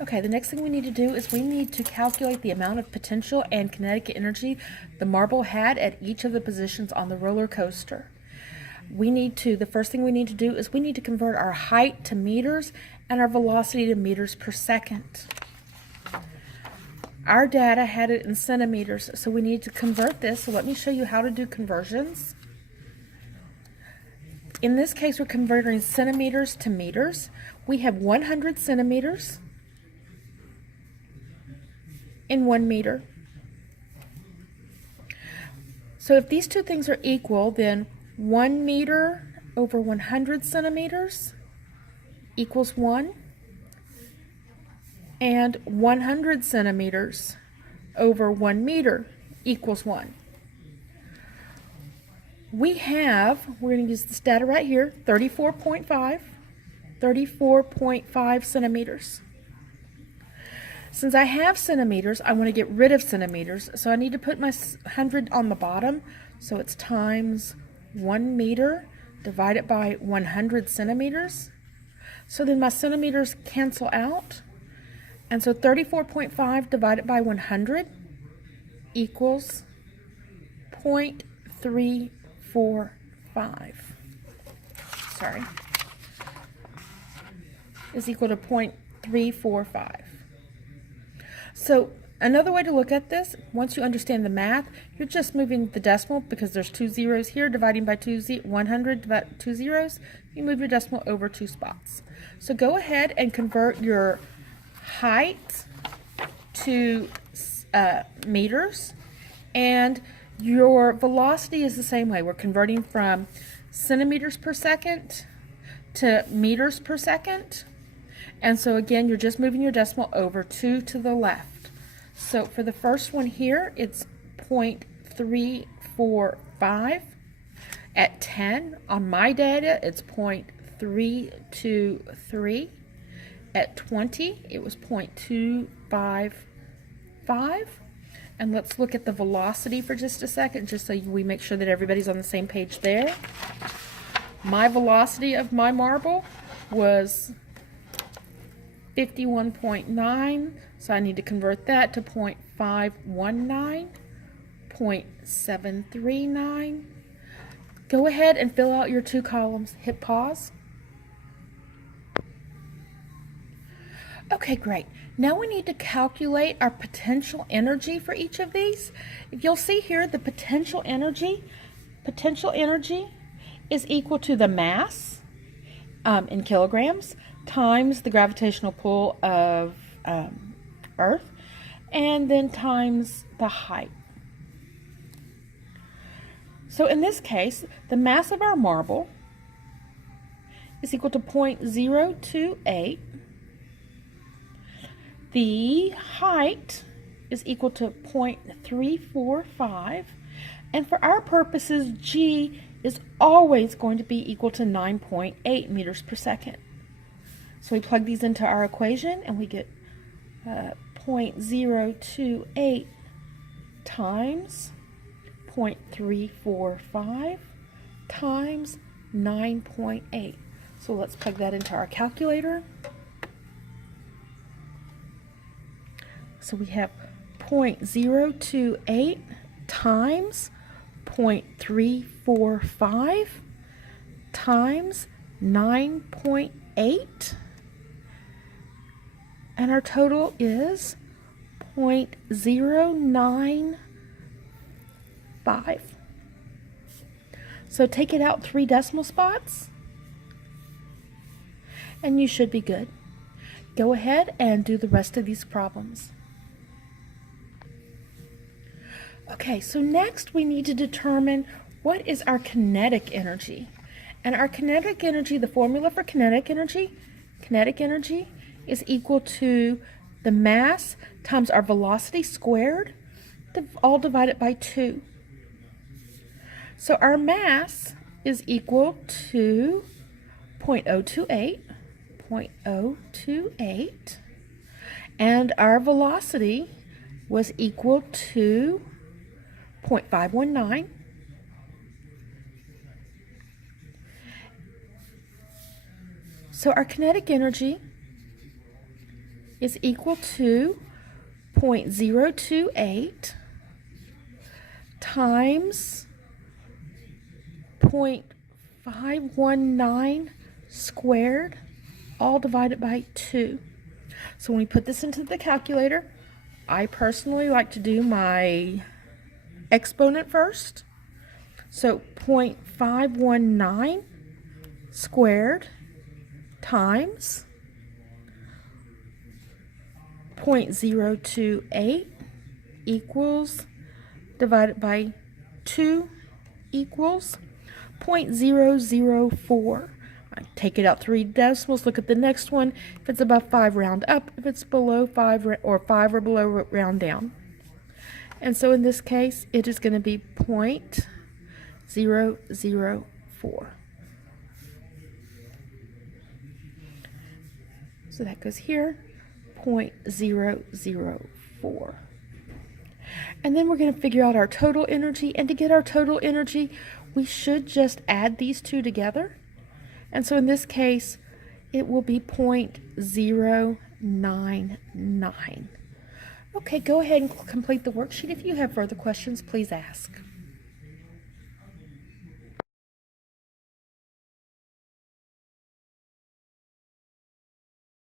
Okay, the next thing we need to do is we need to calculate the amount of potential and kinetic energy the marble had at each of the positions on the roller coaster. The first thing we need to do is we need to convert our height to meters and our velocity to meters per second. Our data had it in centimeters, so we need to convert this. So let me show you how to do conversions. In this case, we're converting centimeters to meters. We have 100 centimeters in 1 meter. So if these two things are equal, then 1 meter over 100 centimeters equals 1, and 100 centimeters over 1 meter equals 1. We're going to use this data right here, 34.5 centimeters. Since I have centimeters, I want to get rid of centimeters, so I need to put my 100 on the bottom, so it's times 1 meter divided by 100 centimeters. So then my centimeters cancel out, and so 34.5 divided by 100 equals 0.345. Sorry. Is equal to 0.345. So another way to look at this, once you understand the math, you're just moving the decimal because there's 2 zeros here, dividing by 100 by 2 zeros, you move your decimal over 2 spots. So go ahead and convert your height to meters, and your velocity is the same way. We're converting from centimeters per second to meters per second. And so again, you're just moving your decimal over 2 to the left. So for the first one here, it's 0.345. At 10, on my data, it's 0.323. At 20, it was 0.255. And let's look at the velocity for just a second, just so we make sure that everybody's on the same page there. My velocity of my marble was 51.9, so I need to convert that to 0.519, 0.739. Go ahead and fill out your 2 columns. Hit pause. Okay, great. Now we need to calculate our potential energy for each of these. If you'll see here, the potential energy is equal to the mass in kilograms times the gravitational pull of Earth, and then times the height. So in this case, the mass of our marble is equal to 0.028. The height is equal to 0.345. And for our purposes, G is always going to be equal to 9.8 meters per second. So we plug these into our equation and we get 0.028 times 0.345 times 9.8. So let's plug that into our calculator. So we have 0.028 times 0.345 times 9.8, and our total is 0.095. So take it out 3 decimal spots, and you should be good. Go ahead and do the rest of these problems. Okay, so next we need to determine what is our kinetic energy. And our kinetic energy, the formula for kinetic energy is equal to the mass times our velocity squared, all divided by 2. So our mass is equal to 0.028, and our velocity was equal to 0.519. So our kinetic energy is equal to 0.028 times 0.519 squared, all divided by 2. So when we put this into the calculator, I personally like to do my exponent first. So 0.519 squared times 0.028 equals, divided by 2 equals 0.004. I take it out 3 decimals, look at the next one. If it's above 5, round up. If it's below 5 or 5 or below, round down. And so in this case, it is going to be 0.004. So that goes here, 0.004. And then we're going to figure out our total energy. And to get our total energy, we should just add these two together. And so in this case, it will be 0.099. Okay, go ahead and complete the worksheet. If you have further questions, please ask.